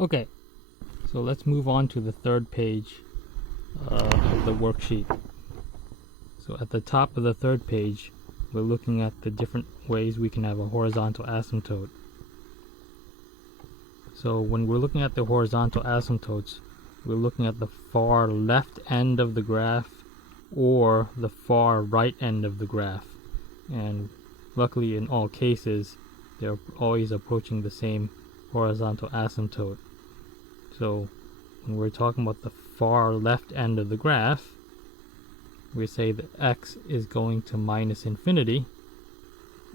Okay, so let's move on to the third page of the worksheet. So at the top of the third page, we're looking at the different ways we can have a horizontal asymptote. So when we're looking at the horizontal asymptotes, we're looking at the far left end of the graph or the far right end of the graph. And luckily in all cases, they're always approaching the same horizontal asymptote. So when we're talking about the far left end of the graph, we say that x is going to minus infinity.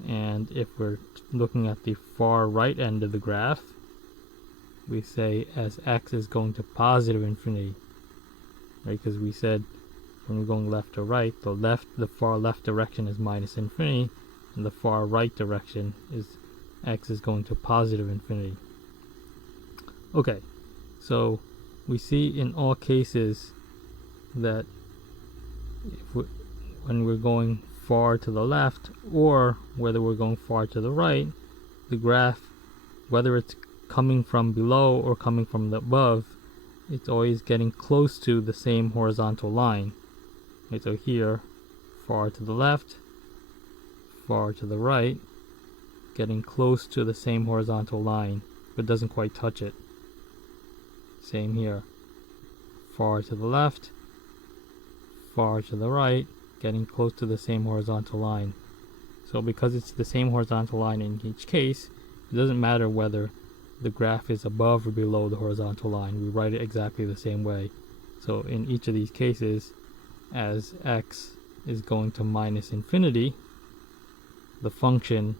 And if we're looking at the far right end of the graph, we say as x is going to positive infinity, right? Because we said when we're going left to right, the far left direction is minus infinity, and the far right direction is x is going to positive infinity. Okay, so we see in all cases that when we're going far to the left or whether we're going far to the right, the graph, whether it's coming from below or coming from the above, it's always getting close to the same horizontal line. Okay, so here, far to the left, far to the right, getting close to the same horizontal line, but doesn't quite touch it. Same here, far to the left, far to the right, getting close to the same horizontal line. So because it's the same horizontal line in each case, it doesn't matter whether the graph is above or below the horizontal line. We write it exactly the same way. So in each of these cases, as x is going to minus infinity, the function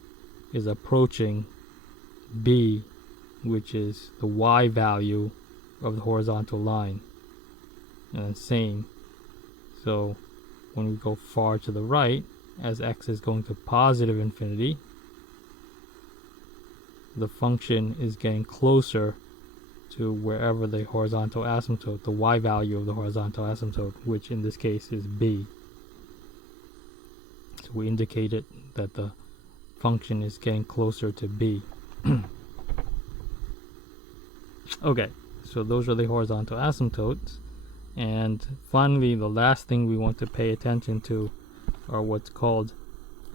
is approaching b, which is the y value of the horizontal line. And same. So when we go far to the right, as x is going to positive infinity, the function is getting closer to wherever the horizontal asymptote, the y value of the horizontal asymptote, which in this case is b. So we indicated that the function is getting closer to b. Okay, so those are the horizontal asymptotes. And finally, the last thing we want to pay attention to are what's called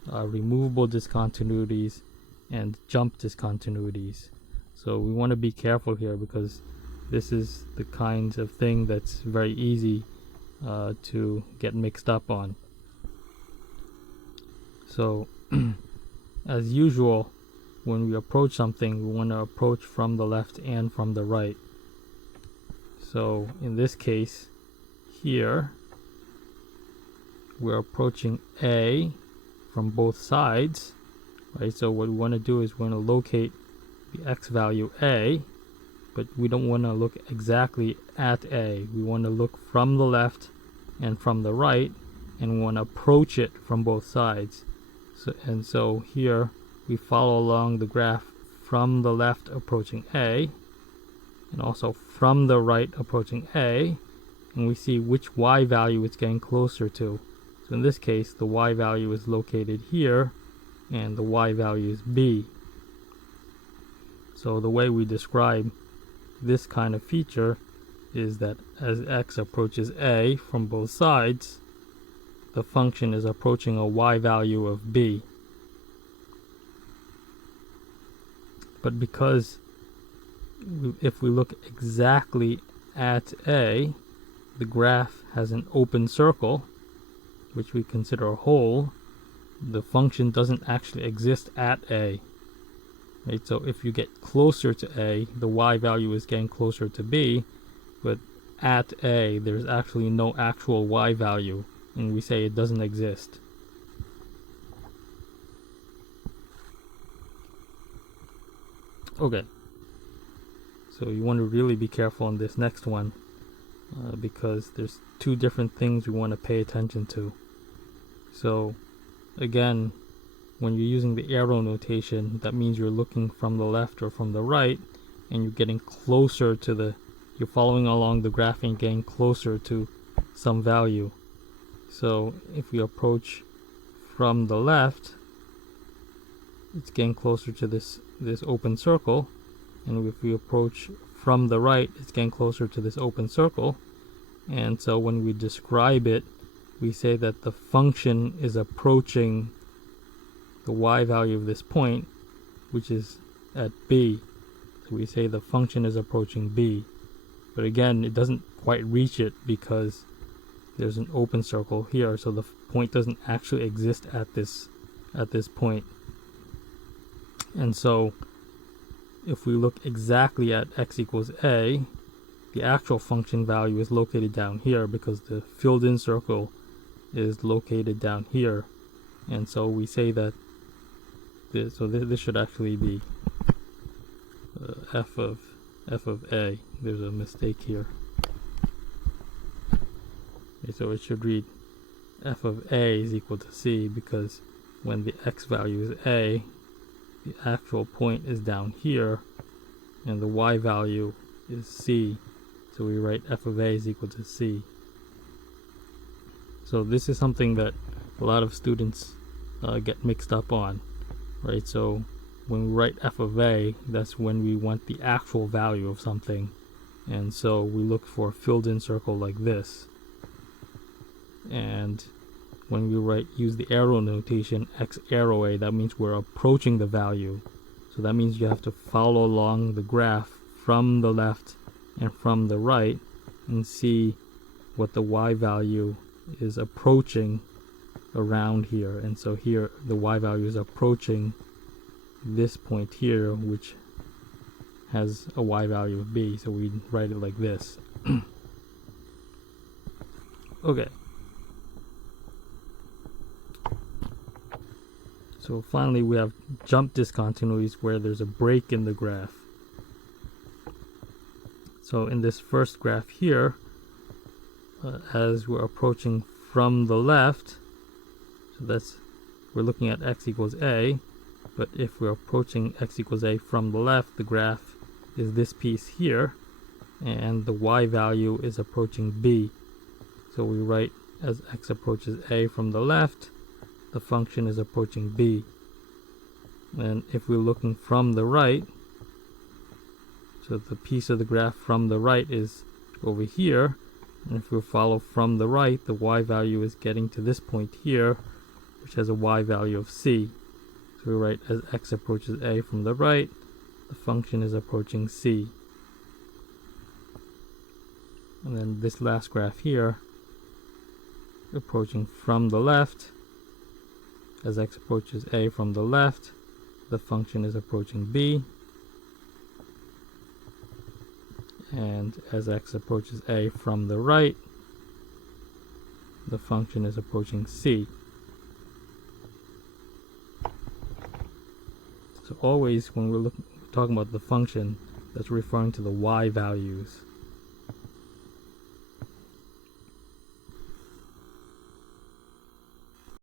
removable discontinuities and jump discontinuities. So we want to be careful here because this is the kind of thing that's very easy to get mixed up on. So as usual, when we approach something, we want to approach from the left and from the right. So in this case here, we're approaching a from both sides, right? So what we want to do is we want to locate the x value a, but we don't want to look exactly at a. We want to look from the left and from the right, and we want to approach it from both sides. So here we follow along the graph from the left approaching a, and also from the right approaching a, and we see which y value it's getting closer to. So in this case, the y value is located here, and the y value is b. So the way we describe this kind of feature is that as x approaches a from both sides, the function is approaching a y value of b. But because if we look exactly at a, the graph has an open circle, which we consider a hole, the function doesn't actually exist at a. Right? So if you get closer to a, the y value is getting closer to b, but at a, there's actually no actual y value, and we say it doesn't exist. Okay, so you want to really be careful on this next one because there's two different things we want to pay attention to. So again, when you're using the arrow notation, that means you're looking from the left or from the right, and you're getting closer to you're following along the graph and getting closer to some value. So if we approach from the left, it's getting closer to this open circle, and if we approach from the right, it's getting closer to this open circle. And so when we describe it, we say that the function is approaching the y value of this point, which is at b. So we say the function is approaching b. But again, it doesn't quite reach it because there's an open circle here, so the point doesn't actually exist at this point. And so if we look exactly at x equals a, the actual function value is located down here because the filled in circle is located down here. And so we say that this should actually be f of a. There's a mistake here. Okay, so it should read f of a is equal to c, because when the x value is a, the actual point is down here and the y value is c, so we write f of a is equal to c. So this is something that a lot of students get mixed up on, right? So when we write f of a, that's when we want the actual value of something, and so we look for a filled in circle like this. And when we use the arrow notation, x arrow a, that means we're approaching the value. So that means you have to follow along the graph from the left and from the right and see what the y value is approaching around here. And so here the y value is approaching this point here, which has a y value of b, so we write it like this. Okay. So finally we have jump discontinuities where there's a break in the graph. So in this first graph here, as we're approaching from the left, so we're looking at x equals a, but if we're approaching x equals a from the left, the graph is this piece here, and the y value is approaching b. So we write, as x approaches a from the left, the function is approaching b. And if we're looking from the right, so the piece of the graph from the right is over here, and if we follow from the right, the y value is getting to this point here, which has a y value of c. So we write, as x approaches a from the right, the function is approaching c. And then this last graph here, approaching from the left, as x approaches a from the left, the function is approaching b. And as x approaches a from the right, the function is approaching c. So always when we're talking about the function, that's referring to the y values.